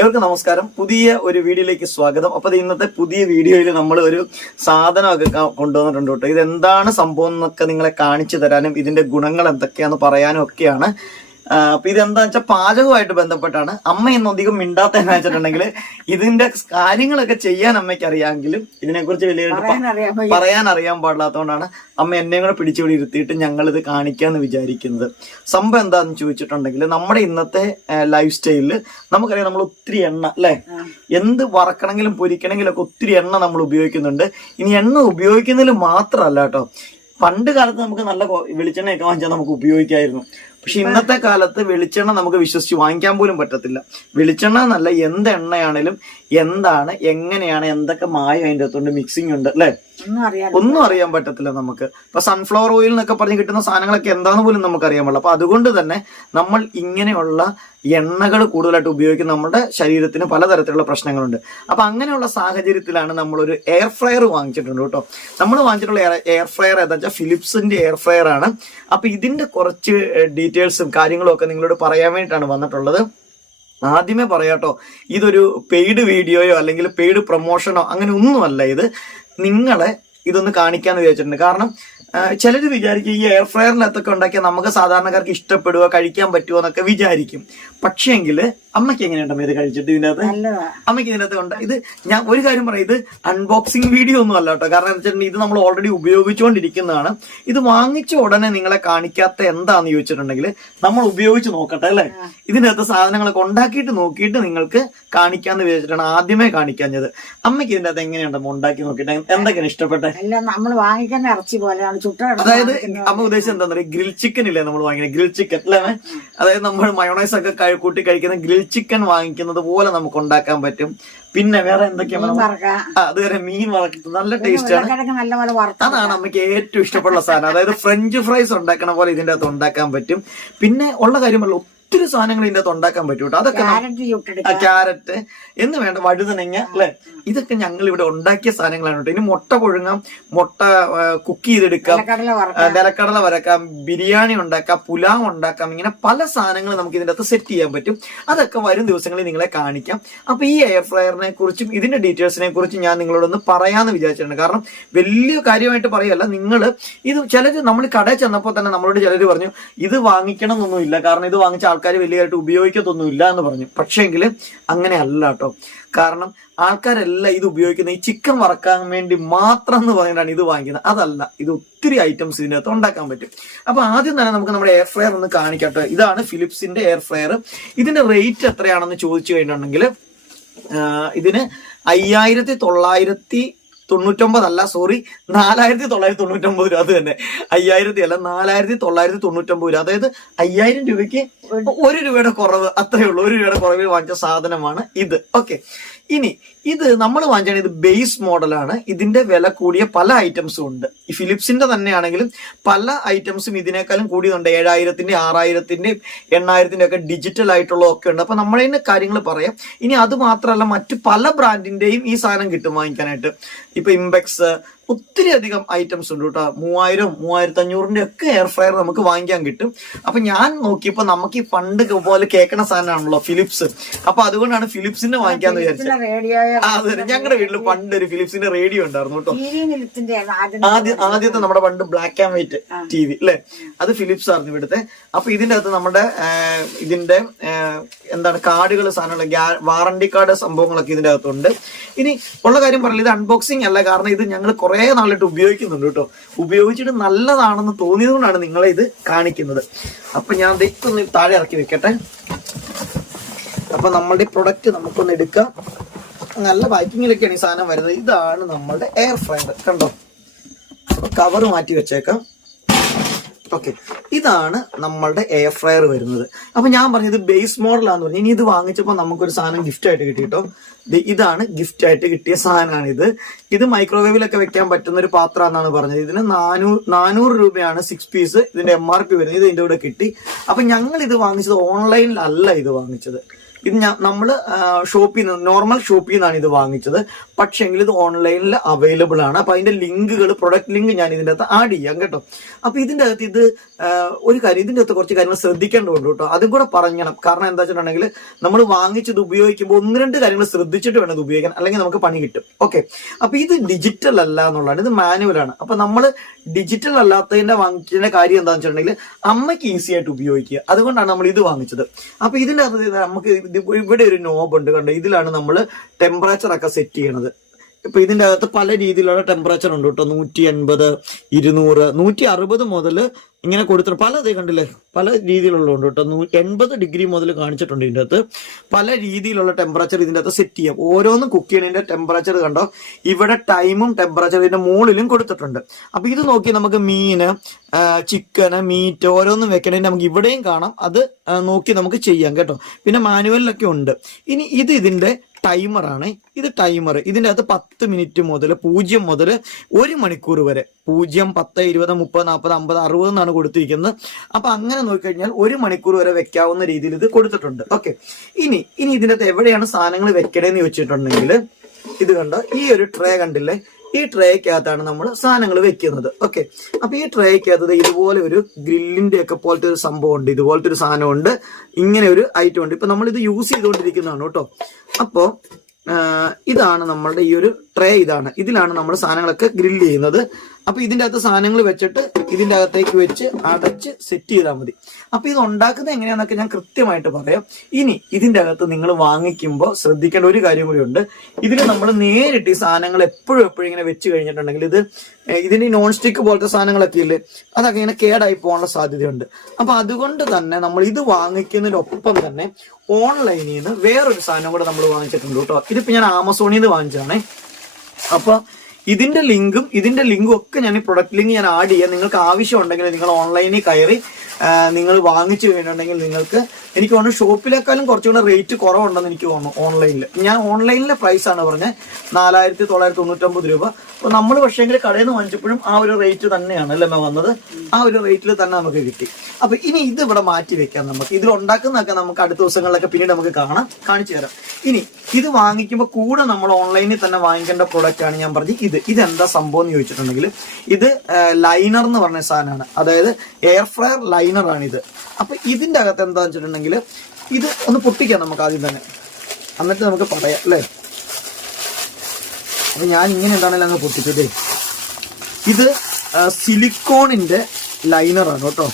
ഏവർക്കും നമസ്കാരം. പുതിയ ഒരു വീഡിയോയിലേക്ക് സ്വാഗതം. അപ്പൊ ഇന്നത്തെ പുതിയ വീഡിയോയിൽ നമ്മൾ ഒരു സാധനമൊക്കെ കൊണ്ടുവന്നിട്ടുണ്ട് കേട്ടോ. ഇതെന്താണ് സംഭവം എന്നൊക്കെ നിങ്ങളെ കാണിച്ചു തരാനും ഇതിന്റെ ഗുണങ്ങൾ എന്തൊക്കെയാന്ന് പറയാനും ഒക്കെയാണ്. അപ്പൊ ഇതെന്താ വെച്ചാൽ പാചകമായിട്ട് ബന്ധപ്പെട്ടാണ്. അമ്മ ഇന്ന് അധികം മിണ്ടാത്തതെന്ന് വെച്ചിട്ടുണ്ടെങ്കിൽ ഇതിന്റെ കാര്യങ്ങളൊക്കെ ചെയ്യാൻ അമ്മയ്ക്ക് അറിയാമെങ്കിലും ഇതിനെക്കുറിച്ച് വലിയ പറയാൻ അറിയാൻ പാടില്ലാത്തതുകൊണ്ടാണ് അമ്മ എന്നെ കൂടെ പിടിച്ചുപിടി ഇരുത്തിയിട്ട് ഞങ്ങൾ ഇത് കാണിക്കാന്ന് വിചാരിക്കുന്നത്. സംഭവം എന്താന്ന് ചോദിച്ചിട്ടുണ്ടെങ്കിൽ നമ്മുടെ ഇന്നത്തെ ലൈഫ് സ്റ്റൈലില് നമുക്കറിയാം, നമ്മൾ ഒത്തിരി എണ്ണ അല്ലെ, എന്ത് വറക്കണമെങ്കിലും പൊരിക്കണമെങ്കിലും ഒക്കെ ഒത്തിരി എണ്ണ നമ്മൾ ഉപയോഗിക്കുന്നുണ്ട്. ഇനി എണ്ണ ഉപയോഗിക്കുന്നതിൽ മാത്രമല്ല കേട്ടോ, പണ്ട് കാലത്ത് നമുക്ക് നല്ല വെളിച്ചെണ്ണയൊക്കെ വാങ്ങിച്ചാൽ നമുക്ക് ഉപയോഗിക്കായിരുന്നു. പക്ഷെ ഇന്നത്തെ കാലത്ത് വെളിച്ചെണ്ണ നമുക്ക് വിശ്വസിച്ച് വാങ്ങിക്കാൻ പോലും പറ്റത്തില്ല. വെളിച്ചെണ്ണ എന്നല്ല, എന്ത് എണ്ണയാണേലും എന്താണ്, എങ്ങനെയാണ്, എന്തൊക്കെ മായം അതിൻ്റെ അകത്തുണ്ട്, മിക്സിംഗ് ഉണ്ട് അല്ലെ, ഒന്നും അറിയാൻ പറ്റത്തില്ല നമുക്ക്. ഇപ്പൊ സൺഫ്ലവർ ഓയിൽ എന്നൊക്കെ പറഞ്ഞ് കിട്ടുന്ന സാധനങ്ങളൊക്കെ എന്താന്ന് പോലും നമുക്ക് അറിയാൻ പാടില്ല. അപ്പൊ അതുകൊണ്ട് തന്നെ നമ്മൾ ഇങ്ങനെയുള്ള എണ്ണകൾ കൂടുതലായിട്ട് ഉപയോഗിക്കുന്ന നമ്മുടെ ശരീരത്തിന് പലതരത്തിലുള്ള പ്രശ്നങ്ങളുണ്ട്. അപ്പൊ അങ്ങനെയുള്ള സാഹചര്യത്തിലാണ് നമ്മളൊരു എയർ ഫ്രയർ വാങ്ങിച്ചിട്ടുണ്ട് കേട്ടോ. നമ്മൾ വാങ്ങിച്ചിട്ടുള്ള എയർ ഫ്രയർ ഏതാ വെച്ചാൽ ഫിലിപ്സിന്റെ എയർ ഫ്രയർ ആണ്. അപ്പൊ ഇതിന്റെ കുറച്ച് ഡീറ്റെയിൽസും കാര്യങ്ങളും ഒക്കെ നിങ്ങളോട് പറയാൻ വേണ്ടിയിട്ടാണ് വന്നിട്ടുള്ളത്. ആദ്യമേ പറയാട്ടോ, ഇതൊരു പെയ്ഡ് വീഡിയോയോ അല്ലെങ്കിൽ പെയ്ഡ് പ്രൊമോഷനോ അങ്ങനെ ഒന്നുമല്ല. ഇത് നിങ്ങളെ ഇതൊന്ന് കാണിക്കാന്ന് വിചാരിച്ചിട്ടുണ്ട്. കാരണം ചിലർ വിചാരിക്കും ഈ എയർ ഫ്രയറിനകത്തൊക്കെ ഉണ്ടാക്കിയാൽ നമുക്ക് സാധാരണക്കാർക്ക് ഇഷ്ടപ്പെടുവോ, കഴിക്കാൻ പറ്റുമോ എന്നൊക്കെ വിചാരിക്കും. പക്ഷേങ്കിൽ അമ്മയ്ക്ക് എങ്ങനെയുണ്ടോ ഇത് കഴിച്ചിട്ട്? ഇതിനകത്ത് അമ്മയ്ക്ക് ഇതിനകത്ത് ഉണ്ട്. ഇത് ഞാൻ ഒരു കാര്യം പറയാം, ഇത് അൺബോക്സിങ് വീഡിയോ ഒന്നും അല്ല കേട്ടോ. കാരണം എന്താ വെച്ചിട്ടുണ്ടെങ്കിൽ ഇത് നമ്മൾ ഓൾറെഡി ഉപയോഗിച്ചുകൊണ്ടിരിക്കുന്നതാണ്. ഇത് വാങ്ങിച്ച ഉടനെ നിങ്ങളെ കാണിക്കാത്ത എന്താന്ന് ചോദിച്ചിട്ടുണ്ടെങ്കിൽ നമ്മൾ ഉപയോഗിച്ച് നോക്കട്ടെ അല്ലെ. ഇതിനകത്ത് സാധനങ്ങളൊക്കെ ഉണ്ടാക്കിയിട്ട് നോക്കിയിട്ട് നിങ്ങൾക്ക് കാണിക്കാന്ന് വിചാരിച്ചിട്ടാണ് ആദ്യമേ കാണിക്കാഞ്ഞത്. അമ്മയ്ക്ക് ഇതിന്റെ അകത്ത് എങ്ങനെയുണ്ടോ ഉണ്ടാക്കി നോക്കിയിട്ട് എന്തൊക്കെയാണ് ഇഷ്ടപ്പെട്ടെ? നമ്മൾ വാങ്ങിക്കുന്ന ഇറച്ചി പോലെയാണ്. അതായത് അമ്മ ഉദ്ദേശിച്ചത് എന്താ പറയുക, ഗ്രിൽ ചിക്കൻ ഇല്ലേ നമ്മൾ വാങ്ങിക്കുന്നത്, ഗ്രിൽ ചിക്കൻ അല്ലേ? അതായത് നമ്മൾ മയോണൈസ് ഒക്കെ കൂട്ടി കഴിക്കുന്ന ഗ്രിൽ ചിക്കൻ വാങ്ങിക്കുന്നത് പോലെ നമുക്ക് ഉണ്ടാക്കാൻ പറ്റും. പിന്നെ വേറെ എന്തൊക്കെയാണ്, അതുവരെ മീൻ വറക്കുന്നത് നല്ല ടേസ്റ്റ് ആണ്. അതാണ് അമ്മയ്ക്ക് ഏറ്റവും ഇഷ്ടപ്പെടുന്ന സാധനം. അതായത് ഫ്രഞ്ച് ഫ്രൈസ് ഉണ്ടാക്കണ പോലെ ഇതിന്റെ അകത്ത് ഉണ്ടാക്കാൻ പറ്റും. പിന്നെ ഉള്ള കാര്യമല്ല, ഒത്തിരി സാധനങ്ങൾ ഇതിന്റെ അകത്ത് ഉണ്ടാക്കാൻ പറ്റും കേട്ടോ. അതൊക്കെ ക്യാരറ്റ് എന്ന് വേണ്ട, വഴുതനങ്ങ അല്ലെ, ഇതൊക്കെ ഞങ്ങൾ ഇവിടെ ഉണ്ടാക്കിയ സാധനങ്ങളാണ് കേട്ടോ. ഇനി മുട്ട പുഴുങ്ങാം, മുട്ട കുക്ക് ചെയ്തെടുക്കാം, നിലക്കടല വരക്കാം, ബിരിയാണി ഉണ്ടാക്കാം, പുലാവ് ഉണ്ടാക്കാം. ഇങ്ങനെ പല സാധനങ്ങൾ നമുക്ക് ഇതിന്റെ അകത്ത് സെറ്റ് ചെയ്യാൻ പറ്റും. അതൊക്കെ വരും ദിവസങ്ങളിൽ നിങ്ങളെ കാണിക്കാം. അപ്പൊ ഈ എയർ ഫ്രയറിനെ കുറിച്ചും ഇതിന്റെ ഡീറ്റെയിൽസിനെ കുറിച്ചും ഞാൻ നിങ്ങളോടൊന്ന് പറയാന്ന് വിചാരിച്ചിട്ടുണ്ട്. കാരണം വലിയ കാര്യമായിട്ട് പറയല്ല, നിങ്ങൾ ഇത് ചിലര് നമ്മൾ കടയിൽ ചെന്നപ്പോൾ തന്നെ നമ്മളോട് ചിലര് പറഞ്ഞു ഇത് വാങ്ങിക്കണം എന്നൊന്നുമില്ല, കാരണം ഇത് വാങ്ങിച്ച ആൾക്കാർ വലിയതായിട്ട് ഉപയോഗിക്കത്തൊന്നുമില്ല എന്ന് പറഞ്ഞു. പക്ഷേങ്കിൽ അങ്ങനെ അല്ല കേട്ടോ. കാരണം ആൾക്കാരെല്ലാം ഇത് ഉപയോഗിക്കുന്നത് ഈ ചിക്കൻ വറക്കാൻ വേണ്ടി മാത്രം എന്ന് പറഞ്ഞിട്ടാണ് ഇത് വാങ്ങിക്കുന്നത്. അതല്ല, ഇത് ഒത്തിരി ഐറ്റംസ് ഇതിന്റെ അകത്ത് ഉണ്ടാക്കാൻ പറ്റും. അപ്പൊ ആദ്യം തന്നെ നമുക്ക് നമ്മുടെ എയർ ഫ്രയർ ഒന്ന് കാണിക്കട്ടെ. ഇതാണ് ഫിലിപ്സിന്റെ എയർ ഫ്രയർ. ഇതിന്റെ റേറ്റ് എത്രയാണെന്ന് ചോദിച്ചു കഴിഞ്ഞിട്ടുണ്ടെങ്കിൽ ഇതിന് 5999 അല്ല, സോറി, 4999 രൂപ. അത് തന്നെ 5000 അല്ല, 4999 രൂപ. അതായത് 5000 രൂപയ്ക്ക് 1 രൂപയുടെ കുറവ്, അത്രയേ ഉള്ളൂ. 1 രൂപയുടെ കുറവിൽ വാങ്ങിച്ച സാധനമാണ് ഇത്. ഓക്കെ, ഇനി ഇത് നമ്മൾ വാങ്ങിച്ചാണ്, ഇത് ബേസ് മോഡലാണ്. ഇതിന്റെ വില കൂടിയ പല ഐറ്റംസും ഉണ്ട്. ഈ ഫിലിപ്സിന്റെ തന്നെയാണെങ്കിലും പല ഐറ്റംസും ഇതിനേക്കാളും കൂടിയുണ്ട്. 7000-ന്റെ 6000-ന്റെ 8000-ന്റെ ഒക്കെ ഡിജിറ്റൽ ആയിട്ടുള്ളതൊക്കെ ഉണ്ട്. അപ്പൊ നമ്മളതിന്റെ കാര്യങ്ങൾ പറയാം. ഇനി അത് മാത്രമല്ല, മറ്റു പല ബ്രാൻഡിന്റെയും ഈ സാധനം കിട്ടും വാങ്ങിക്കാനായിട്ട്. ഇപ്പൊ ഇംബെക്സ്, ഒത്തിരി അധികം ഐറ്റംസ് ഉണ്ട് കേട്ടോ. 3000, 3500-ന്റെ ഒക്കെ എയർ ഫ്രയർ നമുക്ക് വാങ്ങിക്കാൻ കിട്ടും. അപ്പൊ ഞാൻ നോക്കിയപ്പോ നമുക്ക് ഈ പണ്ട് പോലെ കേൾക്കണ സാധനമാണല്ലോ ഫിലിപ്സ്. അപ്പൊ അതുകൊണ്ടാണ് ഫിലിപ്സിന്റെ വാങ്ങിക്കാന്ന് വിചാരിച്ചത്. അതെ, ഞങ്ങളുടെ വീട്ടിൽ പണ്ട് ഒരു ഫിലിപ്സിന്റെ റേഡിയോ ഉണ്ടായിരുന്നു കേട്ടോ. ആദ്യത്തെ നമ്മുടെ പണ്ട് ബ്ലാക്ക് ആൻഡ് വൈറ്റ് TV അല്ലെ, അത് ഫിലിപ്സ് ആയിരുന്നു ഇവിടുത്തെ. അപ്പൊ ഇതിന്റെ അകത്ത് നമ്മുടെ ഇതിന്റെ എന്താണ് കാർഡുകൾ, സാധനങ്ങൾ, വാറണ്ടി കാർഡ് സംഭവങ്ങളൊക്കെ ഇതിന്റെ അകത്തുണ്ട്. ഇനി ഉള്ള കാര്യം പറയില്ല, ഇത് അൺബോക്സിങ് അല്ല, കാരണം ഇത് ഞങ്ങൾ കുറെ നാളായിട്ട് ഉപയോഗിക്കുന്നുണ്ട് കേട്ടോ. ഉപയോഗിച്ചിട്ട് നല്ലതാണെന്ന് തോന്നിയതുകൊണ്ടാണ് നിങ്ങളെ ഇത് കാണിക്കുന്നത്. അപ്പൊ ഞാൻ ഇതൊന്ന് താഴെ ഇറക്കി വെക്കട്ടെ. അപ്പൊ നമ്മളുടെ പ്രൊഡക്റ്റ് നമുക്കൊന്ന് എടുക്കാം. നല്ല പാക്കിങ്ങിലൊക്കെയാണ് ഈ സാധനം വരുന്നത്. ഇതാണ് നമ്മളുടെ എയർ ഫ്രയർ, കണ്ടോ. അപ്പൊ കവർ മാറ്റി വെച്ചേക്കാം. ഓക്കെ, ഇതാണ് നമ്മളുടെ എയർ ഫ്രയർ വരുന്നത്. അപ്പൊ ഞാൻ പറഞ്ഞത് ബേസ് മോഡലാന്ന് പറഞ്ഞു. ഇനി ഇത് വാങ്ങിച്ചപ്പോൾ നമുക്കൊരു സാധനം ഗിഫ്റ്റ് ആയിട്ട് കിട്ടി കേട്ടോ. ഇതാണ് ഗിഫ്റ്റ് ആയിട്ട് കിട്ടിയ സാധനമാണ് ഇത്. ഇത് മൈക്രോവേവിലൊക്കെ വെക്കാൻ പറ്റുന്ന ഒരു പാത്രം എന്നാണ് പറഞ്ഞത്. ഇതിന് 400 രൂപയാണ് 6 പീസ് ഇതിന്റെ MRP വരുന്നത്. ഇത് ഇതിന്റെ കൂടെ കിട്ടി. അപ്പൊ ഞങ്ങൾ ഇത് വാങ്ങിച്ചത് ഓൺലൈനിലല്ല ഇത് വാങ്ങിച്ചത്. ഇത് നമ്മൾ ഷോപ്പിൽ നിന്ന് നോർമൽ ഷോപ്പിൽ നിന്നാണ് ഇത് വാങ്ങിച്ചത്. പക്ഷെങ്കിൽ ഇത് ഓൺലൈനിൽ അവൈലബിൾ ആണ്. അപ്പൊ അതിന്റെ ലിങ്കുകൾ, പ്രൊഡക്റ്റ് ലിങ്ക് ഞാൻ ഇതിന്റെ അകത്ത് ആഡ് ചെയ്യാം കേട്ടോ. അപ്പൊ ഇതിന്റെ അകത്ത് ഇത് ഒരു കാര്യം, ഇതിന്റെ അകത്ത് കുറച്ച് കാര്യങ്ങൾ ശ്രദ്ധിക്കേണ്ടതുണ്ട് കേട്ടോ. അതും കൂടെ പറഞ്ഞണം. കാരണം എന്താ വെച്ചിട്ടുണ്ടെങ്കിൽ നമ്മൾ വാങ്ങിച്ചത് ഉപയോഗിക്കുമ്പോൾ 1-2 കാര്യങ്ങൾ ശ്രദ്ധിച്ചിട്ട് വേണം ഇത് ഉപയോഗിക്കാൻ, അല്ലെങ്കിൽ നമുക്ക് പണി കിട്ടും. ഓക്കെ, അപ്പൊ ഇത് ഡിജിറ്റൽ അല്ല എന്നുള്ളതാണ്, ഇത് മാനുവൽ ആണ്. അപ്പൊ നമ്മൾ ഡിജിറ്റൽ അല്ലാത്തതിന്റെ വാങ്ങിച്ചതിന്റെ കാര്യം എന്താണെന്ന് വെച്ചിട്ടുണ്ടെങ്കിൽ അമ്മയ്ക്ക് ഈസി ആയിട്ട് ഉപയോഗിക്കുക. അതുകൊണ്ടാണ് നമ്മൾ ഇത് വാങ്ങിച്ചത്. അപ്പൊ ഇതിന്റെ അകത്ത് നമുക്ക് ഇവിടെ ഒരു നോബ് ഉണ്ട് കണ്ടോ. ഇതിലാണ് നമ്മൾ ടെമ്പറേച്ചർ ഒക്കെ സെറ്റ് ചെയ്യണത്. ഇപ്പൊ ഇതിന്റെ അകത്ത് പല രീതിയിലുള്ള ടെമ്പറേച്ചർ ഉണ്ട് കേട്ടോ. 180, 200, 160 മുതൽ ഇങ്ങനെ കൊടുത്തിട്ട് പല കണ്ടില്ലേ, പല രീതിയിലുള്ളതുണ്ട് കേട്ടോ. 80 ഡിഗ്രി മുതൽ കാണിച്ചിട്ടുണ്ട് ഇതിന്റെ അകത്ത്. പല രീതിയിലുള്ള ടെമ്പറേച്ചർ ഇതിന്റെ അകത്ത് സെറ്റ് ചെയ്യാം. ഓരോന്നും കുക്ക് ചെയ്യണതിന്റെ ടെമ്പറേച്ചർ കണ്ടോ. ഇവിടെ ടൈമും ടെമ്പറേച്ചർ ഇതിന്റെ മുകളിലും കൊടുത്തിട്ടുണ്ട്. അപ്പൊ ഇത് നോക്കി നമുക്ക് മീന്, ചിക്കന്, മീറ്റ് ഓരോന്നും വെക്കണതിന് നമുക്ക് ഇവിടെയും കാണാം. അത് നോക്കി നമുക്ക് ചെയ്യാം കേട്ടോ. പിന്നെ മാനുവലിലൊക്കെ ഉണ്ട്. ഇനി ഇതിന്റെ ടൈമറാണ്. ഇത് ടൈമർ. ഇതിന്റെ അകത്ത് 10 മിനിറ്റ് മുതൽ 0 മുതൽ 1 മണിക്കൂർ വരെ 0, 10, 20, 30, 40, 50, 60 എന്നാണ് കൊടുത്തിരിക്കുന്നത്. അപ്പൊ അങ്ങനെ നോക്കിക്കഴിഞ്ഞാൽ 1 മണിക്കൂർ വരെ വെക്കാവുന്ന രീതിയിൽ ഇത് കൊടുത്തിട്ടുണ്ട്. ഓക്കെ, ഇനി ഇതിന്റെ അകത്ത് എവിടെയാണ് സാധനങ്ങൾ വെക്കണേന്ന് ചോദിച്ചിട്ടുണ്ടെങ്കിൽ ഇത് കണ്ടോ, ഈ ഒരു ട്രേ കണ്ടില്ലേ, ഈ ട്രേക്കകത്താണ് നമ്മൾ സാധനങ്ങൾ വെക്കുന്നത്. ഓക്കെ, അപ്പൊ ഈ ട്രേക്കകത്ത് ഇതുപോലെ ഒരു ഗ്രില്ലിന്റെ ഒക്കെ പോലത്തെ ഒരു സംഭവം ഉണ്ട്. ഇതുപോലത്തെ ഒരു സാധനമുണ്ട്. ഇങ്ങനെ ഒരു ഐറ്റം ഉണ്ട്. ഇപ്പൊ നമ്മൾ ഇത് യൂസ് ചെയ്തുകൊണ്ടിരിക്കുന്നതാണ് കേട്ടോ. അപ്പോ ഇതാണ് നമ്മളുടെ ഈ ഒരു ട്രേ. ഇതിലാണ് നമ്മൾ സാധനങ്ങളൊക്കെ ഗ്രില്ല് ചെയ്യുന്നത്. അപ്പൊ ഇതിന്റെ അകത്ത് സാധനങ്ങൾ വെച്ചിട്ട് ഇതിന്റെ അകത്തേക്ക് വെച്ച് അടച്ച് സെറ്റ് ചെയ്താൽ മതി. അപ്പൊ ഇത് ഉണ്ടാക്കുന്നത് എങ്ങനെയാന്നൊക്കെ ഞാൻ കൃത്യമായിട്ട് പറയാം. ഇനി ഇതിന്റെ അകത്ത് നിങ്ങൾ വാങ്ങിക്കുമ്പോൾ ശ്രദ്ധിക്കേണ്ട ഒരു കാര്യം കൂടി ഉണ്ട്. ഇതിൽ നമ്മൾ നേരിട്ട് ഈ സാധനങ്ങൾ എപ്പോഴും ഇങ്ങനെ വെച്ച് കഴിഞ്ഞിട്ടുണ്ടെങ്കിൽ ഇതിന് നോൺ സ്റ്റിക്ക് പോലത്തെ സാധനങ്ങളൊക്കെ ഇല്ലേ, അതൊക്കെ ഇങ്ങനെ കേടായി പോകാനുള്ള സാധ്യതയുണ്ട്. അപ്പൊ അതുകൊണ്ട് തന്നെ നമ്മൾ ഇത് വാങ്ങിക്കുന്നതിനൊപ്പം തന്നെ ഓൺലൈനിൽ നിന്ന് വേറൊരു സാധനം കൂടെ നമ്മൾ വാങ്ങിച്ചിട്ടുണ്ട് കേട്ടോ. ഇതിപ്പോ ഞാൻ ആമസോണിൽ നിന്ന് വാങ്ങിച്ചതാണേ. അപ്പൊ ഇതിന്റെ ലിങ്കും ഒക്കെ ഞാൻ ഈ പ്രൊഡക്റ്റ് ലിങ്ക് ഞാൻ ആഡ് ചെയ്യാം. നിങ്ങൾക്ക് ആവശ്യം ഉണ്ടെങ്കിൽ നിങ്ങൾ ഓൺലൈനിൽ കയറി നിങ്ങൾ വാങ്ങിച്ചു കഴിഞ്ഞിട്ടുണ്ടെങ്കിൽ നിങ്ങൾക്ക്, എനിക്ക് തോന്നുന്നു ഷോപ്പിലേക്കാളും കുറച്ചുകൂടെ റേറ്റ് കുറവുണ്ടെന്ന് എനിക്ക് തോന്നുന്നു ഓൺലൈനിൽ. ഞാൻ ഓൺലൈനിലെ പ്രൈസ് ആണ് പറഞ്ഞത് 4999 രൂപ. അപ്പൊ നമ്മൾ പക്ഷേങ്കിൽ കടയിൽ നിന്ന് വാങ്ങിച്ചപ്പോഴും ആ ഒരു റേറ്റ് തന്നെയാണ് അല്ലേ വന്നത്. ആ ഒരു റേറ്റിൽ തന്നെ നമുക്ക് കിട്ടി. അപ്പൊ ഇനി ഇത് ഇവിടെ മാറ്റി വെക്കാം. നമുക്ക് ഇതിൽ ഉണ്ടാക്കുന്നതൊക്കെ നമുക്ക് അടുത്ത ദിവസങ്ങളിലൊക്കെ പിന്നീട് നമുക്ക് കാണിച്ചു തരാം. ഇനി ഇത് വാങ്ങിക്കുമ്പോൾ കൂടെ നമ്മൾ ഓൺലൈനിൽ തന്നെ വാങ്ങിക്കേണ്ട പ്രൊഡക്റ്റ് ആണ് ഞാൻ പറഞ്ഞത്. ഇതെന്താ സംഭവം എന്ന് ചോദിച്ചിട്ടുണ്ടെങ്കിൽ ഇത് ലൈനർ എന്ന് പറഞ്ഞ സാധനമാണ്. അതായത് എയർ ഫ്രയർ ലൈനർ ആണിത്. അപ്പൊ ഇതിന്റെ അകത്ത് എന്താന്ന് വെച്ചിട്ടുണ്ടെങ്കിൽ ഇത് ഒന്ന് പൊട്ടിക്കാം നമുക്ക് ആദ്യം തന്നെ, എന്നിട്ട് നമുക്ക് പറയാം അല്ലേ. അപ്പൊ ഞാൻ ഇങ്ങനെ എന്താണെങ്കിലും അങ്ങ് പൊട്ടിച്ചത്. ഇത് സിലിക്കോണിന്റെ ലൈനറാണ് കേട്ടോ.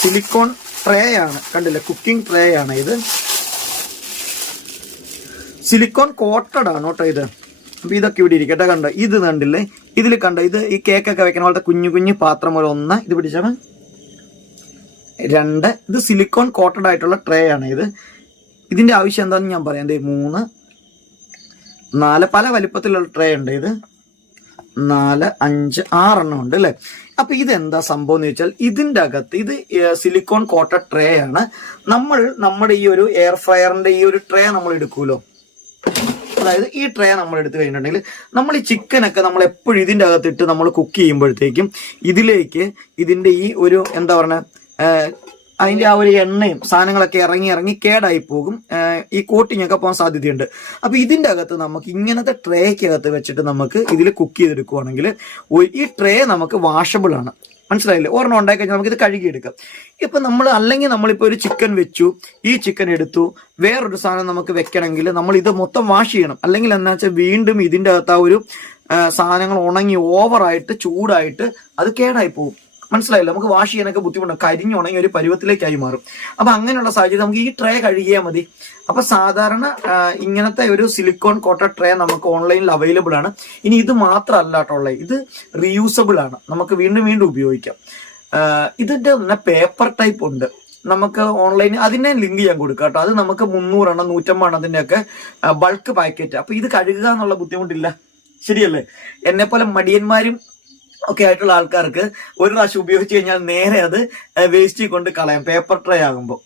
സിലിക്കോൺ ട്രേ ആണ്, കണ്ടില്ലേ, കുക്കിംഗ് ട്രേ ആണ് ഇത്. സിലിക്കോൺ കോട്ടഡ് ആണ് കേട്ടോ ഇത്. അപ്പൊ ഇതൊക്കെ ഇവിടെ ഇരിക്കട്ടെ. കണ്ടോ, ഇത് കണ്ടില്ലേ, ഇതിൽ കണ്ടോ, ഇത് ഈ കേക്കൊക്കെ വെക്കണ പോലത്തെ കുഞ്ഞു പാത്രം പോലെ 1, ഇത് പിടിച്ചാൽ 2. ഇത് സിലിക്കോൺ കോട്ടഡ് ആയിട്ടുള്ള ട്രേ ആണ് ഇത്. ഇതിന്റെ ആവശ്യം എന്താണെന്ന് ഞാൻ പറയാം. 3, 4 പല വലിപ്പത്തിലുള്ള ട്രേ ഉണ്ട്. ഇത് 4, 5, 6 എണ്ണം ഉണ്ട് അല്ലെ. അപ്പൊ ഇതെന്താ സംഭവം എന്ന് വെച്ചാൽ ഇതിന്റെ അകത്ത് ഇത് സിലിക്കോൺ കോട്ടഡ് ട്രേ ആണ്. നമ്മുടെ ഈ ഒരു എയർ ഫ്രയറിന്റെ ഈ ഒരു ട്രേ നമ്മൾ എടുക്കൂലോ, അതായത് ഈ ട്രേ നമ്മൾ എടുത്തു കഴിഞ്ഞിട്ടുണ്ടെങ്കിൽ നമ്മൾ ഈ ചിക്കനൊക്കെ നമ്മൾ എപ്പോഴും ഇതിന്റെ അകത്തിട്ട് നമ്മൾ കുക്ക് ചെയ്യുമ്പോഴത്തേക്കും ഇതിലേക്ക് ഇതിന്റെ ഈ ഒരു എന്താ പറയുക, അതിന്റെ ആ ഒരു എണ്ണയും സാധനങ്ങളൊക്കെ ഇറങ്ങി കേടായി പോകും. ഈ കോട്ടിങ് ഒക്കെ പോകാൻ സാധ്യതയുണ്ട്. അപ്പൊ ഇതിന്റെ അകത്ത് നമുക്ക് ഇങ്ങനത്തെ ട്രേക്കകത്ത് വെച്ചിട്ട് നമുക്ക് ഇതിൽ കുക്ക് ചെയ്തെടുക്കുവാണെങ്കിൽ ഈ ട്രേ നമുക്ക് വാഷബിൾ ആണ്. മനസ്സിലായില്ലേ? ഒരെണ്ണം ഉണ്ടായി കഴിഞ്ഞാൽ നമുക്ക് ഇത് കഴുകിയെടുക്കാം. ഇപ്പൊ നമ്മളിപ്പോ ഒരു ചിക്കൻ വെച്ചു, ഈ ചിക്കൻ എടുത്തു, വേറൊരു സാധനം നമുക്ക് വെക്കണമെങ്കിൽ നമ്മൾ ഇത് മൊത്തം വാഷ് ചെയ്യണം. അല്ലെങ്കിൽ എന്താ വെച്ചാൽ വീണ്ടും ഇതിന്റെ അകത്ത് ആ ഒരു സാധനങ്ങൾ ഉണങ്ങി ഓവറായിട്ട് ചൂടായിട്ട് അത് കേടായി പോകും. മനസ്സിലായില്ല? നമുക്ക് വാഷ് ചെയ്യാനൊക്കെ ബുദ്ധിമുട്ടാണ്. കരിഞ്ഞുണങ്ങി ഒരു പരുവത്തിലേക്കായി മാറും. അപ്പൊ അങ്ങനെയുള്ള സാഹചര്യം നമുക്ക് ഈ ട്രേ കഴുകിയാൽ മതി. അപ്പൊ സാധാരണ ഇങ്ങനത്തെ ഒരു സിലിക്കോൺ കോട്ടഡ് ട്രേ നമുക്ക് ഓൺലൈനിൽ അവൈലബിൾ ആണ്. ഇനി ഇത് മാത്രമല്ല കേട്ടോ, ഇത് റീയൂസബിൾ ആണ്, നമുക്ക് വീണ്ടും ഉപയോഗിക്കാം. ഇതിന്റെ തന്നെ പേപ്പർ ടൈപ്പ് ഉണ്ട് നമുക്ക് ഓൺലൈനിൽ. അതിന്റെ ലിങ്ക് ഞാൻ കൊടുക്കാം കേട്ടോ. അത് നമുക്ക് 300 എണ്ണം 150 എണ്ണത്തിന്റെ ഒക്കെ ബൾക്ക് പാക്കറ്റ്. അപ്പൊ ഇത് കഴുകുക എന്നുള്ള ബുദ്ധിമുട്ടില്ല. ശരിയല്ലേ? എന്നെ പോലെ മടിയന്മാരും ഒക്കെ ആയിട്ടുള്ള ആൾക്കാർക്ക് ഒരു പ്രാവശ്യം ഉപയോഗിച്ച് കഴിഞ്ഞാൽ നേരെ അത് വേസ്റ്റ് കൊണ്ട് കളയാം പേപ്പർ ട്രേ ആകുമ്പോൾ.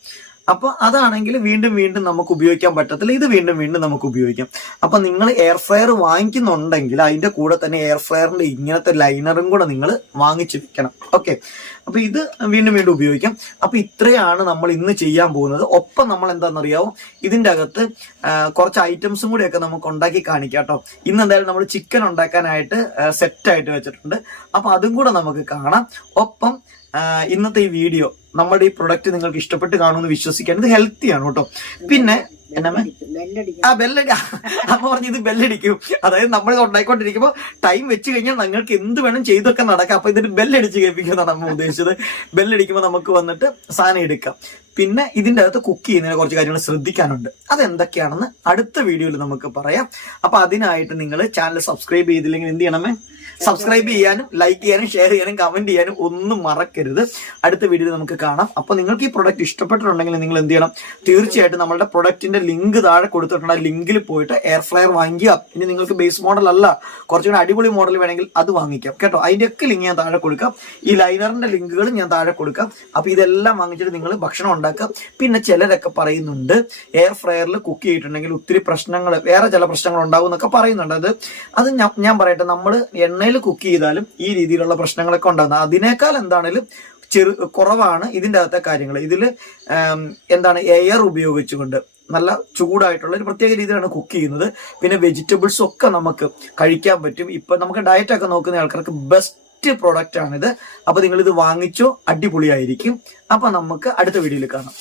അപ്പൊ അതാണെങ്കിൽ വീണ്ടും വീണ്ടും നമുക്ക് ഉപയോഗിക്കാൻ പറ്റത്തില്ല. ഇത് വീണ്ടും വീണ്ടും നമുക്ക് ഉപയോഗിക്കാം. അപ്പൊ നിങ്ങൾ എയർ ഫ്രയർ വാങ്ങിക്കുന്നുണ്ടെങ്കിൽ അതിന്റെ കൂടെ തന്നെ എയർ ഫ്രയറിന്റെ ഇങ്ങനത്തെ ലൈനറും കൂടെ നിങ്ങൾ വാങ്ങിച്ചു വെക്കണം. ഓക്കെ, അപ്പൊ ഇത് വീണ്ടും വീണ്ടും ഉപയോഗിക്കാം. അപ്പൊ ഇത്രയാണ് നമ്മൾ ഇന്ന് ചെയ്യാൻ പോകുന്നത്. ഒപ്പം നമ്മൾ എന്താണെന്നറിയാവോ, ഇതിന്റെ അകത്ത് കുറച്ച് ഐറ്റംസും കൂടിയൊക്കെ നമുക്ക് ഉണ്ടാക്കി കാണിക്കാം കേട്ടോ. ഇന്ന് എന്തായാലും നമ്മൾ ചിക്കൻ ഉണ്ടാക്കാനായിട്ട് സെറ്റായിട്ട് വെച്ചിട്ടുണ്ട്. അപ്പൊ അതും കൂടെ നമുക്ക് കാണാം. ഒപ്പം ഇന്നത്തെ ഈ വീഡിയോ, നമ്മുടെ ഈ പ്രൊഡക്റ്റ് നിങ്ങൾക്ക് ഇഷ്ടപ്പെട്ട് കാണുമെന്ന് വിശ്വസിക്കാൻ. ഇത് ഹെൽത്തിയാണ് കേട്ടോ. പിന്നെ ബെല്ലടി അപ്പൊ പറഞ്ഞു ഇത് ബെല്ലടിക്കും. അതായത് നമ്മൾ ഉണ്ടായിക്കൊണ്ടിരിക്കുമ്പോ ടൈം വെച്ച് കഴിഞ്ഞാൽ നിങ്ങൾക്ക് എന്ത് വേണം ചെയ്തൊക്കെ നടക്കാം. അപ്പൊ ഇതിന് ബെല്ലടിച്ച് കേൾപ്പിക്കുന്നതാണ് നമ്മൾ ഉദ്ദേശിച്ചത്. ബെല്ലടിക്കുമ്പോൾ നമുക്ക് വന്നിട്ട് സാധനം എടുക്കാം. പിന്നെ ഇതിന്റെ അകത്ത് കുക്ക് ചെയ്യുന്നതിന് കുറച്ച് കാര്യങ്ങൾ ശ്രദ്ധിക്കാനുണ്ട്. അതെന്തൊക്കെയാണെന്ന് അടുത്ത വീഡിയോയിൽ നമുക്ക് പറയാം. അപ്പൊ അതിനായിട്ട് നിങ്ങൾ ചാനൽ സബ്സ്ക്രൈബ് ചെയ്തില്ലെങ്കിൽ എന്ത് ചെയ്യണമേ, സബ്സ്ക്രൈബ് ചെയ്യാനും ലൈക്ക് ചെയ്യാനും ഷെയർ ചെയ്യാനും കമന്റ് ചെയ്യാനും ഒന്നും മറക്കരുത്. അടുത്ത വീഡിയോയിൽ നമുക്ക് കാണാം. അപ്പൊ നിങ്ങൾക്ക് ഈ പ്രൊഡക്റ്റ് ഇഷ്ടപ്പെട്ടിട്ടുണ്ടെങ്കിൽ നിങ്ങൾ എന്ത് ചെയ്യണം, തീർച്ചയായിട്ടും നമ്മുടെ പ്രൊഡക്റ്റിന്റെ ലിങ്ക് താഴെ കൊടുത്തിട്ടുണ്ട്. ആ ലിങ്കിൽ പോയിട്ട് എയർ ഫ്രയർ വാങ്ങിക്കുക. ഇനി നിങ്ങൾക്ക് ബേസ് മോഡൽ അല്ല, കുറച്ചുകൂടി അടിപൊളി മോഡൽ വേണമെങ്കിൽ അത് വാങ്ങിക്കാം കേട്ടോ. അതിന്റെയൊക്കെ ലിങ്ക് ഞാൻ താഴെ കൊടുക്കാം. ഈ ലൈനറിന്റെ ലിങ്കുകളും ഞാൻ താഴെ കൊടുക്കാം. അപ്പൊ ഇതെല്ലാം വാങ്ങിച്ചിട്ട് നിങ്ങൾ ഭക്ഷണം ഉണ്ടാക്കാം. പിന്നെ ചിലരൊക്കെ പറയുന്നുണ്ട് എയർ ഫ്രയറിൽ കുക്ക് ചെയ്തിട്ടുണ്ടെങ്കിൽ ഒത്തിരി പ്രശ്നങ്ങൾ, വേറെ ചില പ്രശ്നങ്ങൾ ഉണ്ടാവും എന്നൊക്കെ പറയുന്നുണ്ട്. അത് ഞാൻ പറയട്ടെ, നമ്മൾ എണ്ണയിൽ കുക്ക് ചെയ്താലും ഈ രീതിയിലുള്ള പ്രശ്നങ്ങളൊക്കെ ഉണ്ടാകുന്നത്. അതിനേക്കാൾ എന്താണേലും കുറവാണ് ഇതിന്റെ അകത്തെ കാര്യങ്ങൾ. ഇതിൽ എന്താണ്, എയർ ഉപയോഗിച്ചുകൊണ്ട് നല്ല ചൂടായിട്ടുള്ള ഒരു പ്രത്യേക രീതിയിലാണ് കുക്ക് ചെയ്യുന്നത്. പിന്നെ വെജിറ്റബിൾസ് ഒക്കെ നമുക്ക് കഴിക്കാൻ പറ്റും. ഇപ്പൊ നമുക്ക് ഡയറ്റ് ഒക്കെ നോക്കുന്ന ആൾക്കാർക്ക് ബെസ്റ്റ് പ്രൊഡക്റ്റ് ആണിത്. അപ്പൊ നിങ്ങൾ ഇത് വാങ്ങിച്ചോ, അടിപൊളിയായിരിക്കും. അപ്പൊ നമുക്ക് അടുത്ത വീഡിയോയിൽ കാണാം.